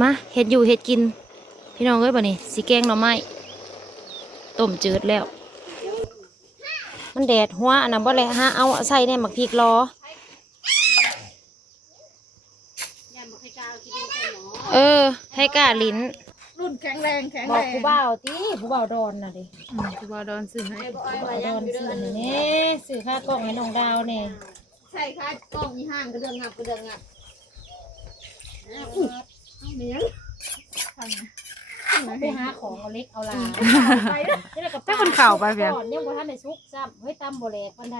มาเห็ดอยู่เห็ดกินพี่น้องเอ้ยบ่นี่สีแกงหน่อไม้ต้มจืดแล้วมันแดดหัวอันนั้นบ่เลยฮะเอาใส่ในหมักพริกรอให้กล้าลิ้นรุ่นแข็งแรงแข็งบอแรกงผู้บ่าวตีผู้บ่าวดอนน่ะดิกูบอดอนซื้อให้ผู้บ่าวดอนซื้อนี่ซื้อค่ากล่องให้น้องดาวเนี่ยใช่ค่ะกล้องมีห้างกระเดืองงับกระเดืองงับเนี้ยไปหาของเอาเล็กเอาลาถ้าคนเข่าไปเพียงยังบ่ทันได้ซุกซ้ำเฮ้ยตำบ่แหลกปานใด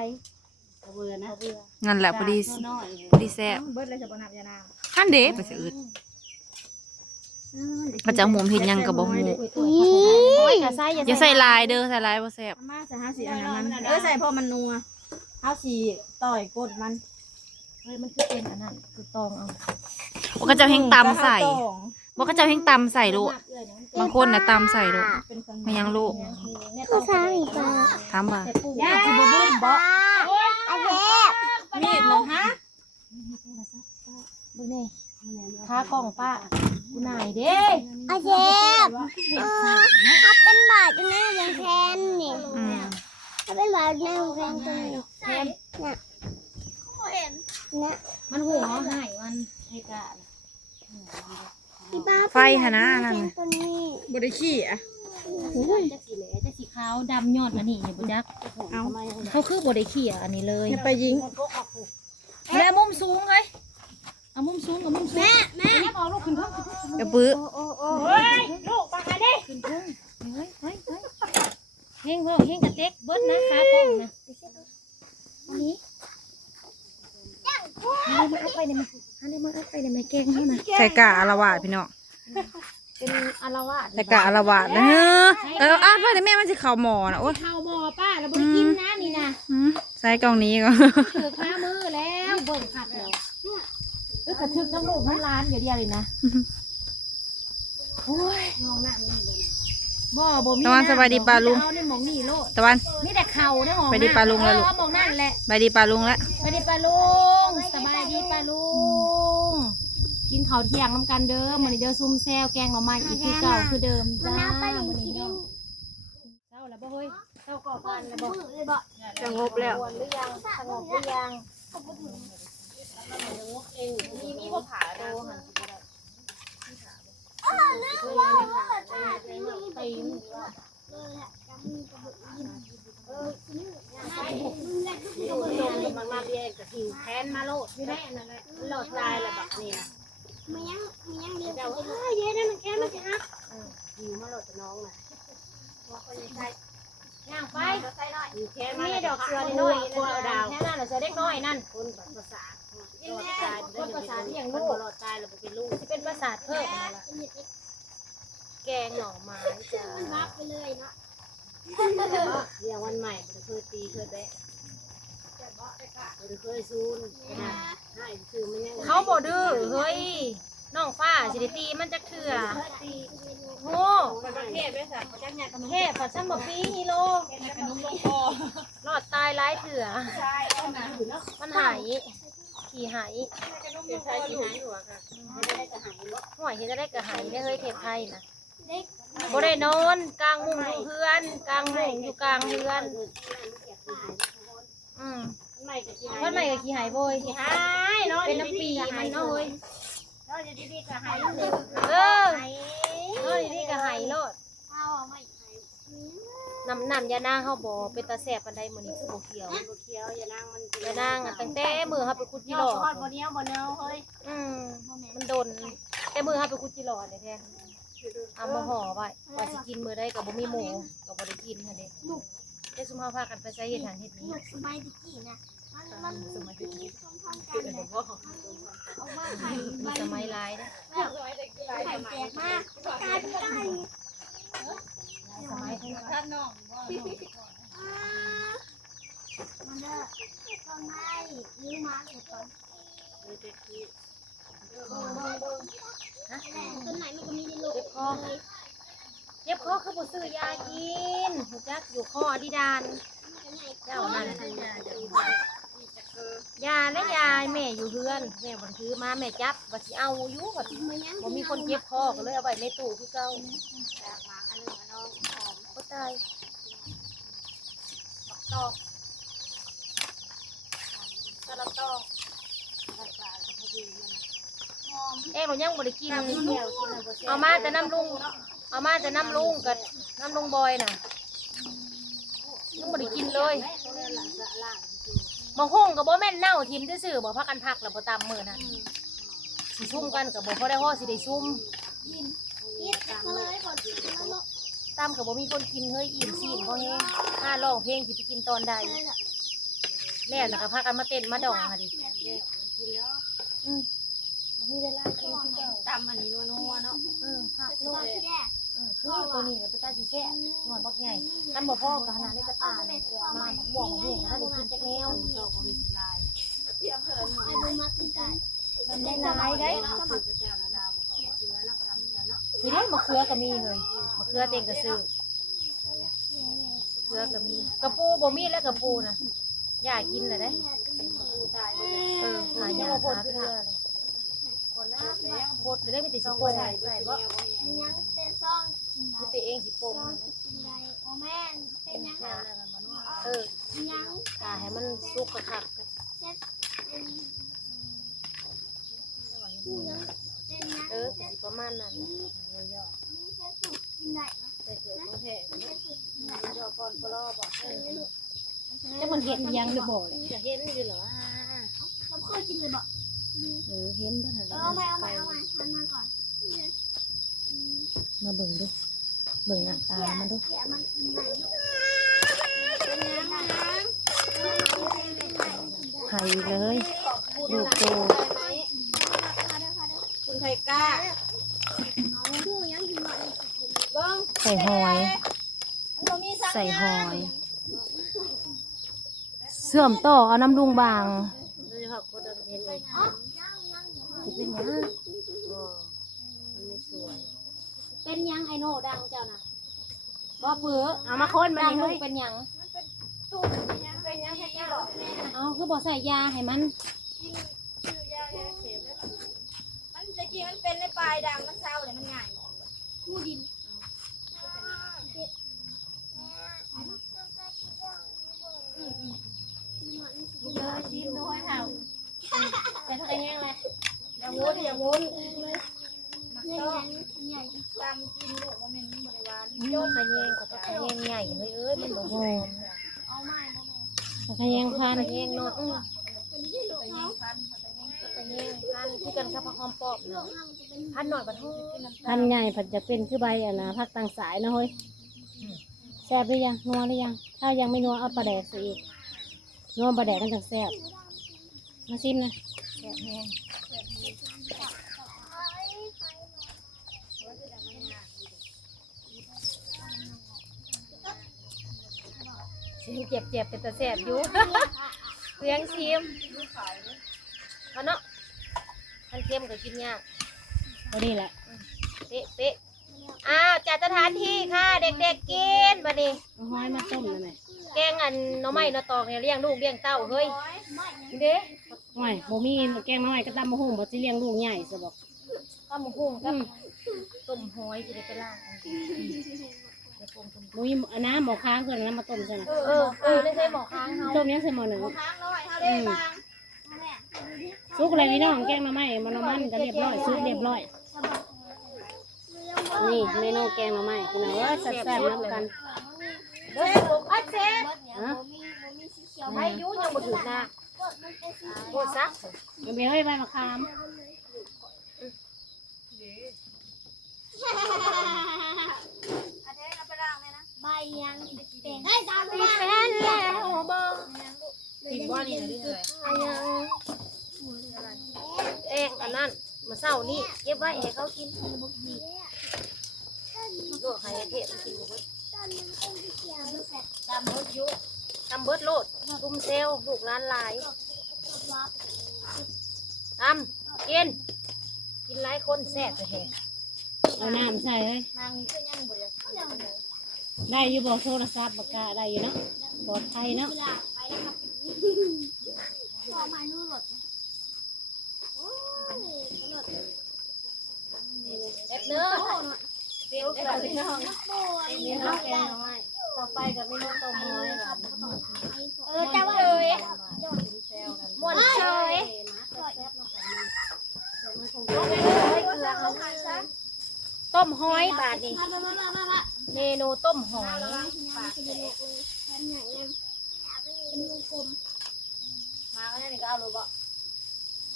เบื่อนะเบื่อนั่นแหละพอดีแซ่บเบิดเลยจะบนน้ำยานางอันเด้ไปสิอึดก็จะหมุมเห็นยังกับบ่หูอย่าใส่ลายเด้อใส่ลายบ่แซ่บมาใส่50อันนั้นมันใส่พอมันนัวเอาสีต่อยกดมันเฮ้ยมันคือเป็นอันนั้นคือตองเอาบ่ก็จะเฮงตำใส่บ่ก็จะเฮงตำใส่ลูกบางคนน่ะตำใส่ลูกไม่ยังลูกก็ใช่จ้ะถามว่าย่าสิบ่บึ้มบ่อาเจ็บมีดเหรอฮะบึ้งนี่ค่ากล่องป้ากูนายเด้อาเจ็บเขาเป็นบาดอยู่ในวงแทนนี่เขาเป็นบาดในวงแทนตรงนี้แทนเนี่ยมันหัวหายมันให้กะไฟหะนะนั่นตัวนี้บ่ได้ขี้อ่ะจะสีเหลือจะสีขาวดำยอดอันนี้เนี่ยบุจักเขาคือบริขี้อันนี้เลยไปยิงแล้วมุมสูงเลยเอามุมสูงกับมุมสูงแม่บอกลูกขึ้นท้องกระปื้อลูกมาหาดิขึ้นท้องเฮงพ่อเฮงกระเต็กเบิดนะขากล้องนะอันนี้อันนี้มาอัพไปเนี่ยอันนี้มาอัพไปเนี่ยมาแกงเท่านั้นใส่กะอารวาสพี่น้องเป็นอารวาสใส่กะอารวาสนะอ่ะไปเดี๋ยวแม่มันสิเข่าหมอนะโอ๊ยเข่าหมอป้าเราบริกินนะนี่นะใส่กล่องนี้ก่อนถือข้ามือแล้วเบิ่งขัดแล้วกระทึกน้ำลูกน้ำร้านเดี๋ยวเดียวเลยนะโอ้ยมองหน้ามีเลยบ่มีตะวันสบายดีปลาลุงเอาในหมองนี่โลดตะวันนี่แต่เข่าในหมองไปดีปลาลุงแล้วลูกมองนั่นแหละไปดีปลาลุงแล้วไปดีปลาลุงสบายดีปลาลุงกินข้าวเที่ยงน้ำกันเดิมมันเดิมซุ่มแซวแกงหน่อไม้อีกคือเก่าคือเดิมจ้ามันนี้เนาะเจ้าแล้วบ่เฮ้ยเจ้าก่อการแล้วบ่สงบแล้วหรือยังสงบหรือยังมีพ่อผาโตหันมันมาเบียกับหิวแทนมาโลดไม่ได้นั่นแหละโลดตายแล้วแบบนี้นะมันยังเดียวแต่ว่าเย็นนั่นมันแค่มันจะฮักหิวมาโลดจะน้องน่ะว่าคนใส่ย่างไปแค่มีดอกเสือน้อยคนเอาดาวแค่นั้นแหละเสือเด็กน้อยนั่นคนภาษาคนภาษาที่อย่างลูกโลดตายแล้วเป็นลูกที่เป็นภาษาเพิ่มแกงหน่อไม้จ้ามันวับไปเลยเนาะเรียงวันใหม่เคยตีเคยแบะเคยซูนเขาบ่ดื้อเฮ้ยน้องฟ้าสิได้ตีมันจะเถื่อโง่เทพผัดซ้ำบะปีฮิโลรอดตายร้ายเถื่อมันหายขี่หายห่วยเห็นจะได้กระหายได้เฮ้ยเทพไทยนะบ่ได้นอนกลางมุ้งอยู่เฮือนกลางมุ้งอยู่กลางเฮือนวันใหม่กับขี้หายโบยขี้หายเนาะเป็นน้ำปีมันเนาะเฮ้ยเนาะดีๆกับหายเนาะดีๆกับหายโลดน้ำยานางเขาบ่เป็นตาแสบปันใดมื้อนี้คือบ่เขียวยานางตั้งแต่มือเขาไปขุดจิหล่อบ่เนี้ยเฮ้ยมันโดนแต่มือเขาไปขุดจิหล่อเนี่ยแท้เอามาห่อไว้ว่าสิกินมื้อใดก็บ่มีหมูก็บ่ได้กินหั่นเด้ได้ซุมเฮาพากันไปใช้เฮ็ดหันเฮ็ดนี้สมัยตะกี้นะมันมีความทำกันเลยเอามาไข่มีสมัยลายเด้ไข่แจกมากกลายเป็นไก่สมัยท่านน้องมันเด้อต้นไม้ยื้อมาเลยก่อนต้นไหนมันก็มีลูกเจ็บคอคือบ่ซื้อยากินหูจักอยู่คออดิดานเจ้านั่น ยาและยายแม่อยู่เฮือนแม่บ่ถือมาแม่จับว่าสิเอาอยู่ว่าบ่มีคนเจ็บคอก็เลยเอาไว้ในตู้คือเก่าก็ตายตอกตะละตอกเรายังบ่ได้กินเอามาแต่น้ำลุงกับน้ำลุงบอยน่ะยังบ่ได้กินเลยบางห้องกับบ่แม่นเน่าทิมซื่อๆบ่พักกันพักแล้วบ่ตามมื้อน่ะสิซุ่มกันกับบ่พอได้ฮ้อสิได้ซุ่มตามกับบ่มีคนกินเฮ้ยอิ่มซีนบ่แฮงถ้าร้องเพลงสิไปกินตอนใดแล้วน่ะก็พากันมาเต้นมาดองค่ะดิมีเวลากินคือเก่า ตำอันนี้นัวๆเนาะ ผักลูกคือตัวนี้เป็นตาสีแซ่หน่วยบักใหญ่ท่านบ่พ่อกับขนาดในกระตาเนี่ยมาหม่วงหม่วงถ้าได้กินจากแนวมันได้ลายได้ทีนี้มะเขือก็มีเลยมะเขือเต็งกระซื้อเขือก็มีกระปูบ่มีแล้วกระปูนะย่ากินเลยได้หายาหาเพื่อเลยโคตรได้ไม่ติดสิโป่งใส่บ่กูติเองสิโป่งกาให้มันสุกกระทับสิประมาณนั้นจะมันเห็นยังหรือบ่จะเห็นอยู่หรอเราเคยกินเลยบ่เห็นเพื่อนเรามาเบิ่งดูเบิ่งหน้าตามันดูไข่เลยดูโต คุณไทก้า ใส่หอยใส่หอยเสื่อมต่อเอาน้ำลุงบางเป็นยังไอโน่ดังเจ้านะบ่เปื้อเอามาค้นมาเลยเป็นยังเอาคือบ่ใส่ยาให้มันตะกี้มันเป็นในปลายดังมันเศร้าเลยมันง่ายคู่ดินชิมด้วยค่ะแต่ถ้าแห้งเลยอย่าวุ้นอย่าวุ้นตามกินลูกว่ามันบริวาร โยกขยงกับขยงใหญ่เฮ้ยมันบ่หอมขยงพันขยงนอนขยงพันที่กันกับผักหอมปอบเนาะพันหน่อยบัดฮู้พันใหญ่ผัดจะเป็นคือใบอ่ะนะผักต่างสายนะเฮ้ยแซ่บหรือยังนัวหรือยังถ้ายังไม่นัวเอาปลาแดกใส่อีกนัวปลาแดกกันจังแซ่บมาซิมนะแซ่บแห้งซิมเจ็บเป็นตาแซ่บอยู่เสียงซิมพอเนาะทันเค็มก็กินยากวันนี้แหละเป๊ะอ้าวจัดสถานที่ค่ะเด็กๆกินมาดิห้อยมาต้มเลยไหมแกงอันน้องไม้น้องตอกเนี่ยเลี้ยงลูกเลี้ยงเต้าเฮ้ยเด้ห่วยโมมีแกงน้องไม้ก็ตำมะฮุ่งบ่จะเลี้ยงลูกใหญ่ซะบอกตำมะฮุ่งกับต้มหอยจะได้ไปล่างโมมีน้ำหมอค้างเพื่อนน้ำมาต้มใช่ไหมได้ใส่หมอค้างเขาต้มยังใส่หมอหนึ่งซุกอะไรนี่น้องแกงน้องไม้มันน้ำมันก็เรียบร้อยซุกเรียบร้อยนี่เมนูแกงมาใหม่คุณเอาแซ่บๆน้ำกันเด้ออัดเซ่ไม่ยุ่งยังบ่ถึงนะโคตรซักมันเป็นเฮ้ยใบมะขามใบยังเป็นให้ตามไป มีแฟนแล้วบ่ติดว่านี่นะเรื่องอะไรเองอันนั้นมาเศร้านี่เก็บไว้ให้เขากินโลดไข่เทศกินอยู่ตามเบิดยุตามเบิดโลดรุมเซลลูกร้านลายตามกินหลายคนแซ่บแท้เอาน้ำใส่เลยได้อยู่บอกโทรศัพท์ปากกาได้อยู่เนาะปลอดภัยเนาะ เด็ดเนื้อเดี๋ยวกับพี่น้องนี่น้องแกงน้อยต่อไปกับพี่น้องต้มหอยจะว่าเลย ม่วนเชยต้มหอยบาทนี่เมนูต้มหอยมาแล้วนี่ก็เอาลูกบ่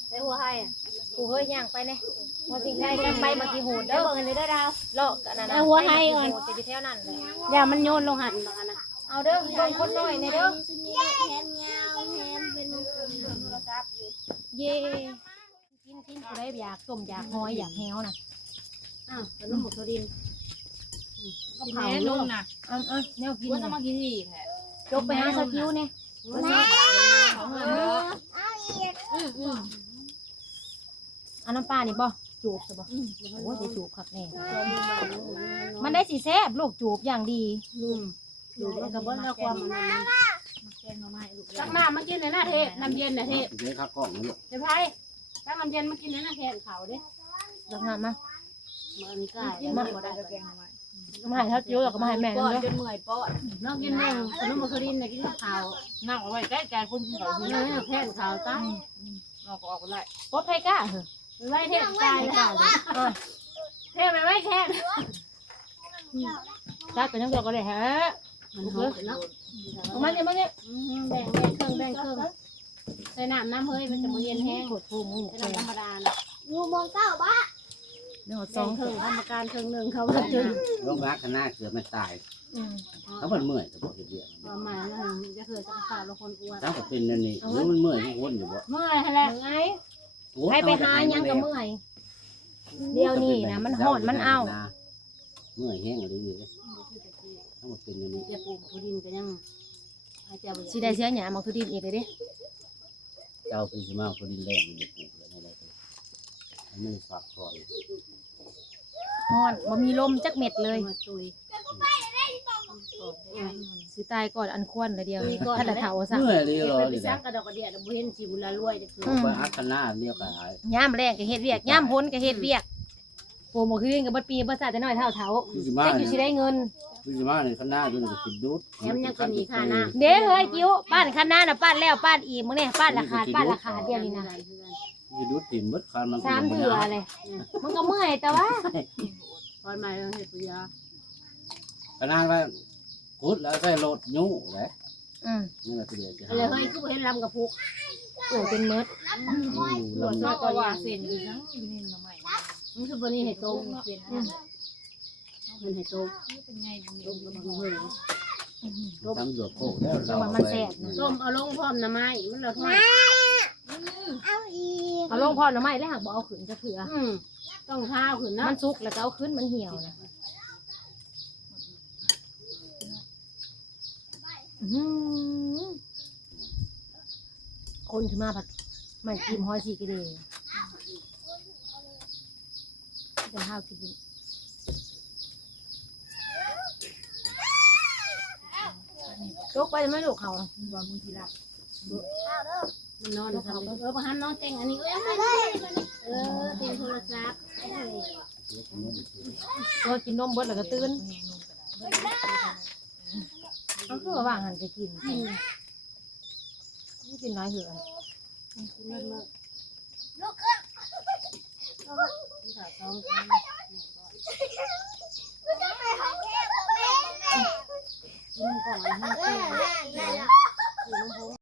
ไปหัวให้กูเฮ้ยย่างไปเนี่ยพอสิ่งใดกันไปมากี่หูเด้อเงินได้ดาวเลาะกันนะหัวให้ก่อนจะอยู่แถวนั้นเลยอย่ามันโยนลงหันนะเอาเด้อลงคนน้อยในเด้อเย่กินกูได้อยากต้มอยากหอยอยากแห้วนะอ้าวเป็นน้ำหมูทอดินก็เผาลูกนะแนวกินจะมากินอีกจบไปหาสกิลเนี่ยอันน้ำปลานี่บ่จูบใช่บ่โอ้ยได้จูบครับแน่มันได้สีแซ่บลูกจูบอย่างดีจูบแล้วก็เบิ้ลแล้วความตักน้ำมากินในหน้าเทพน้ำเย็นนะเทพ เดี๋ยวข้าวกล่องนี่ลูก เดี๋ยวไพ่ตักน้ำเย็นมากินในหน้าเทพเขาเด้ตักน้ำมามีกายมาไม่ให้เท่าจิ้วแล้วก็ไม่ให้แม่ด้วยจนเมื่อยปอดน้องกินหนึ่งขนมมักรินเนี่ยกินข้าวนั่งเอาไว้ใกล้ๆคนกินข้าวนี่แค่ข้าวตั้งออกก็ได้ปดไผ่ก้าเหรอไว้เทพตายก้าเลยเทพไว้แค่จักแต่ยังเดียวก็ได้ฮะมันเยอะเนาะมันเนี่ยแบ่งเครื่องใส่น้ำเฮ้ยมันจะมือเย็นแห้งกดพุ่งใส่น้ำธรรมดาน่ะ งูมองเก้าบ้า เดี๋ยวสองเครื่องกรรมการเครื่องหนึ่งเขาจะจึง ลูกรักขนาดเกือบไม่ตายเขาเป็นเมื่อยแต่บอกเดียว ประมาณนั้นจะเคยจะขาดเราคนอ้วน เขาเป็นนั่นนี่มันเมื่อยทุกคนอยู่บ่ เมื่อยแหละไงให้ไปหายังกับเมื่อยเดี๋ยวนี้นะมันหอดมันเอา เมื่อยแห้งอะไรนี่เลยเขาเป็นอย่างนี้ จะปลูกทุดินก็ยังสิได้เสียหยามักทุดินอีกเลยเด้ เจ้าเป็นสมาคนดินแรงมันจะปลูกอะไรอะไรมันไม่ฝากคอย ฮ้อนบ่มีลมจักเม็ดเลย ตุย สิตายก่อนอันควรเลยเดียวถ้าแต่เฒ่าซะ เมื่อยเลยรอ ไป เลย ซักกระดอกกระเดียดบุเห็นชีบุลารวยจะคือ ไปอักขนาดเรียกกัน ยามแรงก็เฮ็ดเวียกยามพ้นก็เฮ็ดเวียกโปรโมคืนก็บ่ปีบ่ซาแต่น้อยเท่าเฒ่า คือสิมา จักอยู่สิได้เงิน คือสิมาในขนาดอยู่ในกินดูด แถมยังจะมีค่าหน้า เด้เฮ้ยจิ้วป้านคันหน้าน่ะป้านแล้วป้านอีกมื้อนี้ป้านราคาเดียวนี่นะ กินดูดติ่มเบิดคันมัน 3 เดือนเลยมันก็เมื่อยแต่ว่า พอมาเห็ดปุยา ขนาดว่ากุดแล้วใส่รถยูเลย นี่แหละคือเดือด เลยเฮ้ยคือเห็นลำกับพุก โอ้เป็นมื้อ ตรวจสอบตัวว่าเส้นอยู่นะมันคือบนนี้เห็ดต้มมันเห็ดต้มเป็นไงต้มกับเฮ้ย ตำรวจโคกแล้วเรา มันแซ่บ ต้มเอาลงพร้อมน้ำไม้มันละทอด เอาอีก เอาลงพอหน่อไม้แล้วหักบ่เอาขึ้นจะเถือ ต้องข้าวขึ้นนะ มันสุกแล้วก็เอาขึ้นมันเหี่ยวนะคนขึ้นมาผัดมันกิมหอยสีกระเดยเป็นข้าวกินยกไปไม่ลูกเขาว่ามึงทีละ มันนอนเขาประหันน้องเต็งอันนี้เต็งโทรศัพท์ ก็กินนมเบิดแล้วก็ตื่นเขาคือว่างหันจะกินกินน้อยเหรอ ลูกขึ้น กินก่อนให้